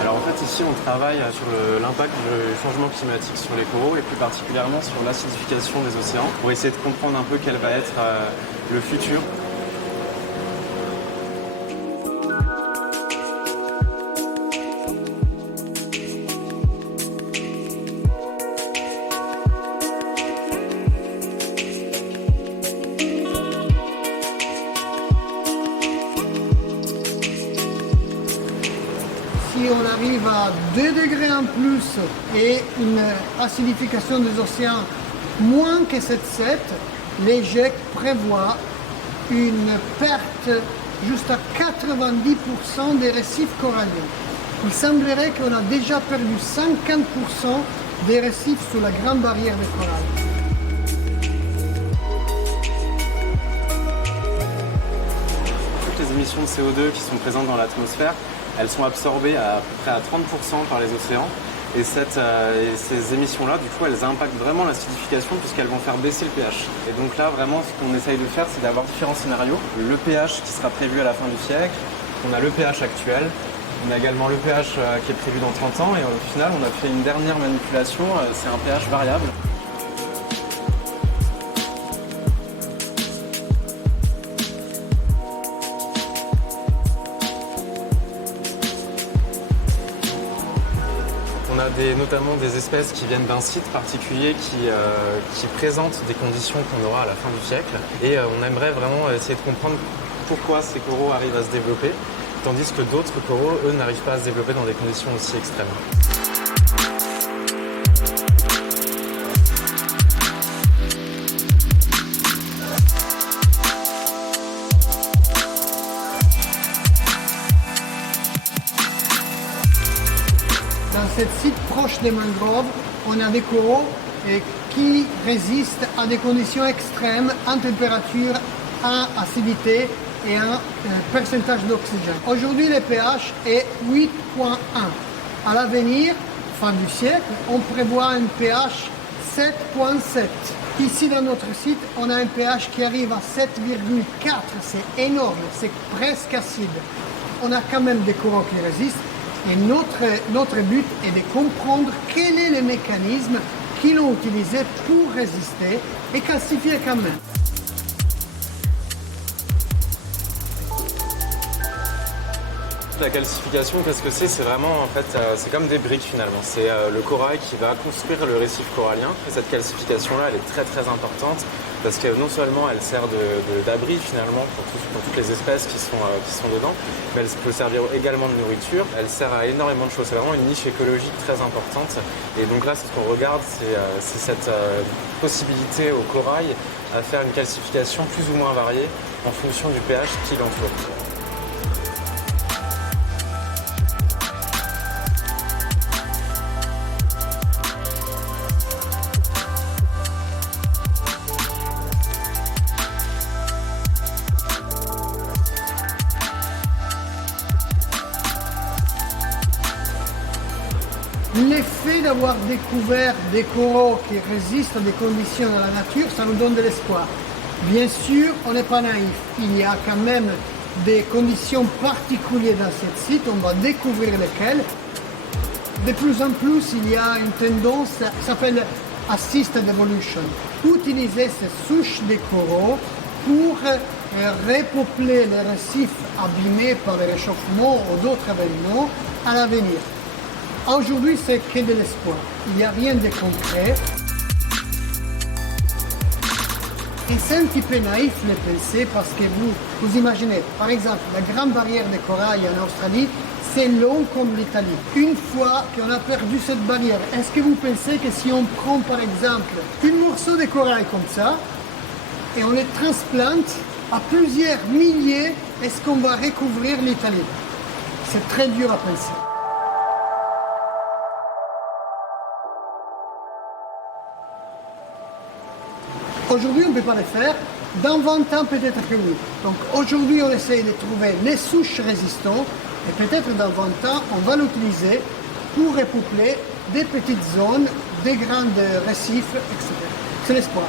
Alors en fait ici on travaille sur l'impact du changement climatique sur les coraux et plus particulièrement sur l'acidification des océans pour essayer de comprendre un peu quel va être le futur. Si on arrive à 2 degrés en plus et une acidification des océans moins que 7,7, les GIEC prévoient une perte juste à 90% des récifs coralliens. Il semblerait qu'on a déjà perdu 50% des récifs sous la grande barrière de corail. Toutes les émissions de CO2 qui sont présentes dans l'atmosphère, elles sont absorbées à peu près à 30% par les océans. Et ces émissions-là, du coup, elles impactent vraiment l'acidification puisqu'elles vont faire baisser le pH. Et donc là, vraiment, ce qu'on essaye de faire, c'est d'avoir différents scénarios. Le pH qui sera prévu à la fin du siècle, on a le pH actuel, on a également le pH qui est prévu dans 30 ans et au final, on a fait une dernière manipulation, c'est un pH variable. On a notamment des espèces qui viennent d'un site particulier qui présentent des conditions qu'on aura à la fin du siècle. Et on aimerait vraiment essayer de comprendre pourquoi ces coraux arrivent à se développer, tandis que d'autres coraux, eux, n'arrivent pas à se développer dans des conditions aussi extrêmes. Dans ce site proche des mangroves, on a des coraux qui résistent à des conditions extrêmes en température, en acidité et en pourcentage d'oxygène. Aujourd'hui, le pH est 8,1. À l'avenir, fin du siècle, on prévoit un pH 7,7. Ici, dans notre site, on a un pH qui arrive à 7,4. C'est énorme, c'est presque acide. On a quand même des coraux qui résistent. Et notre but est de comprendre quel est le mécanisme qu'ils ont utilisé pour résister et calcifier quand même. La calcification, qu'est-ce que c'est? C'est vraiment, en fait, c'est comme des briques finalement. C'est le corail qui va construire le récif corallien. Et cette calcification-là, elle est très très importante parce que non seulement elle sert d'abri finalement pour toutes les espèces qui sont dedans, mais elle peut servir également de nourriture. Elle sert à énormément de choses. C'est vraiment une niche écologique très importante. Et donc là, ce qu'on regarde, c'est cette possibilité au corail à faire une calcification plus ou moins variée en fonction du pH qui l'entoure. L'effet d'avoir découvert des coraux qui résistent à des conditions dans la nature, ça nous donne de l'espoir. Bien sûr, on n'est pas naïf. Il y a quand même des conditions particulières dans ce site. On va découvrir lesquelles. De plus en plus, il y a une tendance qui s'appelle Assisted Evolution. Utiliser ces souches de coraux pour repeupler les récifs abîmés par le réchauffement ou d'autres événements à l'avenir. Aujourd'hui, c'est que de l'espoir. Il n'y a rien de concret. Et c'est un petit peu naïf de penser parce que vous imaginez, par exemple, la grande barrière de corail en Australie, c'est long comme l'Italie. Une fois qu'on a perdu cette barrière, est-ce que vous pensez que si on prend par exemple un morceau de corail comme ça et on le transplante à plusieurs milliers, est-ce qu'on va recouvrir l'Italie? C'est très dur à penser. Aujourd'hui, on ne peut pas le faire. Dans 20 ans, peut-être que oui. Donc aujourd'hui, on essaye de trouver les souches résistantes et peut-être dans 20 ans, on va l'utiliser pour repeupler des petites zones, des grands récifs, etc. C'est l'espoir.